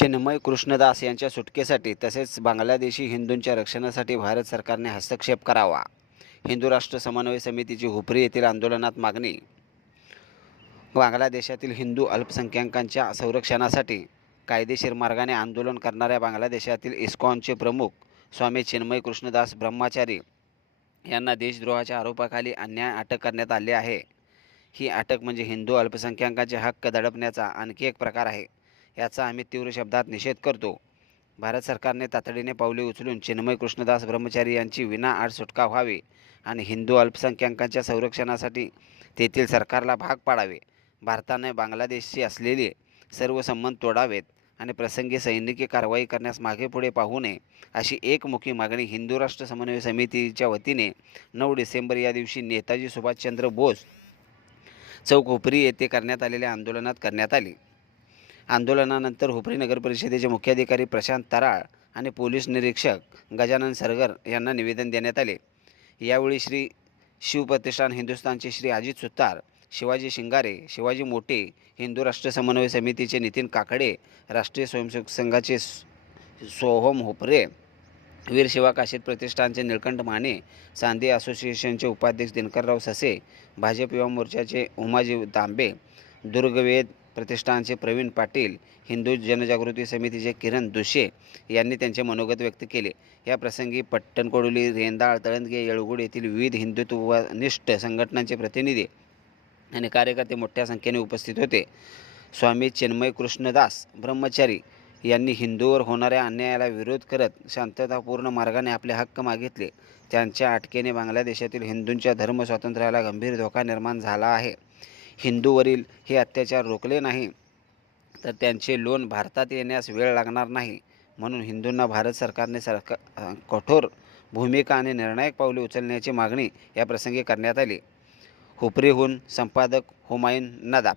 चिन्मय कृष्णदास यांच्या सुटकेसाठी तसेच बांगलादेशी हिंदूंच्या रक्षणासाठी भारत सरकारने हस्तक्षेप करावा. हिंदू राष्ट्र समन्वय समितीची हुपरी येथील आंदोलनात मागणी. बांगलादेशातील हिंदू अल्पसंख्याकांच्या संरक्षणासाठी कायदेशीर मार्गाने आंदोलन करणाऱ्या बांगलादेशातील इस्कॉनचे प्रमुख स्वामी चिन्मय कृष्णदास ब्रह्मचारी यांना देशद्रोहाच्या आरोपाखाली अन्याय अटक करण्यात आली आहे. ही अटक म्हणजे हिंदू अल्पसंख्याकांचे हक्क दडपण्याचा आणखी एक प्रकार आहे. याचा आम्ही तीव्र शब्दात निषेध करतो. भारत सरकारने तातडीने पावले उचलून चिन्मय कृष्णदास ब्रह्मचारी यांची विनाआड सुटका व्हावी आणि हिंदू अल्पसंख्याकांच्या संरक्षणासाठी तेथील सरकारला भाग पाडावे. भारताने बांगलादेशशी असलेले सर्व संबंध तोडावेत आणि प्रसंगी सैनिकी कारवाई करण्यास मागे पुढे पाहू नये अशी एकमुखी मागणी हिंदू राष्ट्र समन्वय समितीच्या वतीने नऊ डिसेंबर या दिवशी नेताजी सुभाषचंद्र बोस चौक येथे करण्यात आलेल्या आंदोलनात करण्यात आली. आंदोलनानंतर हुपरी नगर परिषदेचे मुख्याधिकारी प्रशांत तराळ आणि पोलीस निरीक्षक गजानन सरगर यांना निवेदन देण्यात आले. यावेळी श्री शिवप्रतिष्ठान हिंदुस्थानचे श्री अजित सुतार शिवाजी शिंगारे शिवाजी मोटे हिंदू राष्ट्र समन्वय समितीचे नितीन काकडे राष्ट्रीय स्वयंसेवक संघाचे सोहम हुपरे वीर शिवा काशीद प्रतिष्ठानचे निळकंठ माने चांदी असोसिएशनचे उपाध्यक्ष दिनकरराव ससे भाजप युवा मोर्चाचे उमाजी तांबे दुर्गवेद प्रतिष्ठानचे प्रवीण पाटील हिंदू जनजागृती समितीचे किरण दुशे यांनी त्यांचे मनोगत व्यक्त केले. या प्रसंगी पट्टणकोडोली रेंदाळ तळंदगे येळगुड येथील विविध हिंदुत्वनिष्ठ संघटनांचे प्रतिनिधी आणि कार्यकर्ते मोठ्या संख्येने उपस्थित होते. स्वामी चिन्मय कृष्णदास ब्रह्मचारी यांनी हिंदूवर होणाऱ्या अन्यायाला विरोध करत शांततापूर्ण मार्गाने आपले हक्क मागितले. त्यांच्या अटकेने बांगलादेशातील हिंदूंच्या धर्मस्वातंत्र्याला गंभीर धोका निर्माण झाला आहे. हिंदूवरील हे अत्याचार रोखले नाही तर त्यांचे लोन भारतात येण्यास वेळ लागणार नाही म्हणून हिंदूंना भारत सरकारने सरकार कठोर भूमिका आणि निर्णायक पावले उचलण्याची मागणी या प्रसंगी करण्यात आली. हुपरीहून संपादक हुमायून नदाब